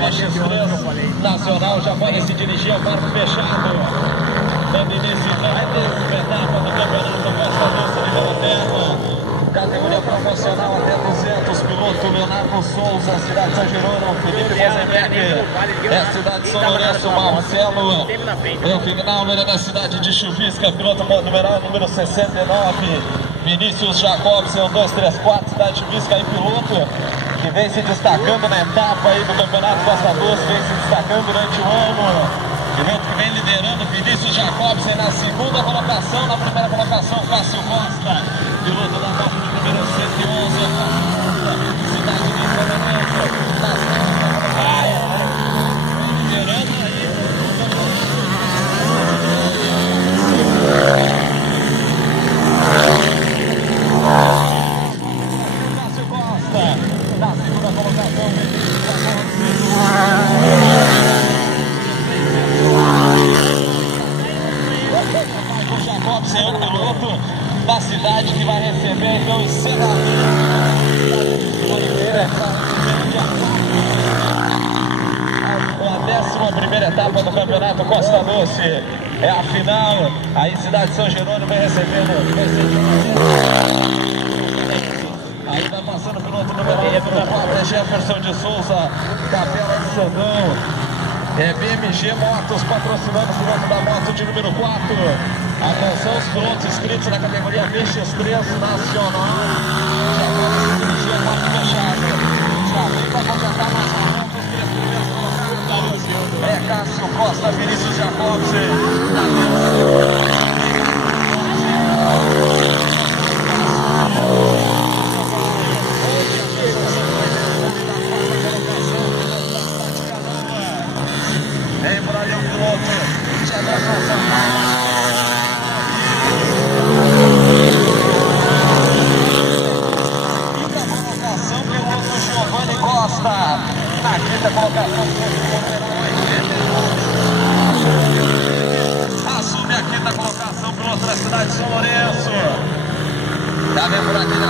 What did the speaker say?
BX3 Nacional já pode se dirigir ao barco fechado. Dando início à etapa do Campeonato Costa Doce de Veloterra. Categoria promocional até 200, piloto Leonardo Souza, cidade de São Jerônimo, Felipe Rosenberg, cidade de São Lourenço, Marcelo, final da cidade de Chuvisca, piloto numeral número 69, Vinícius Jacobson, 234, cidade de Chuvisca, aí piloto que vem se destacando na etapa aí do Campeonato Costa Doce, vem se destacando durante o ano, piloto que vem liderando, Vinícius Jacobson na segunda colocação, na primeira colocação, Cássio Costa, piloto da moto de número 111, cidade de Independência, liderando aí. Cássio Costa, na segunda colocação, o Jacobson é o piloto da cidade que vai receber então o a 11ª etapa do Campeonato Costa Doce, é a final, aí cidade de São Jerônimo vem recebendo, aí vai passando pelo outro número 4, é Jefferson de Souza, Capela de Sandão, BMG Motos patrocinando o piloto da moto de número 4. Atenção os pilotos inscritos na categoria BX3 Nacional. Já vamos dirigir a moto fechada. Já vem para completar mais uma volta os 3 primeiros colocados. É Cássio Costa, Vinícius Jacobson. Vem por ali o piloto, Jefferson Santana. Quinta colocação, piloto Giovanni Costa. Na quinta colocação, assume a quinta colocação, piloto da cidade de São Lourenço. Tá vendo por aqui, né?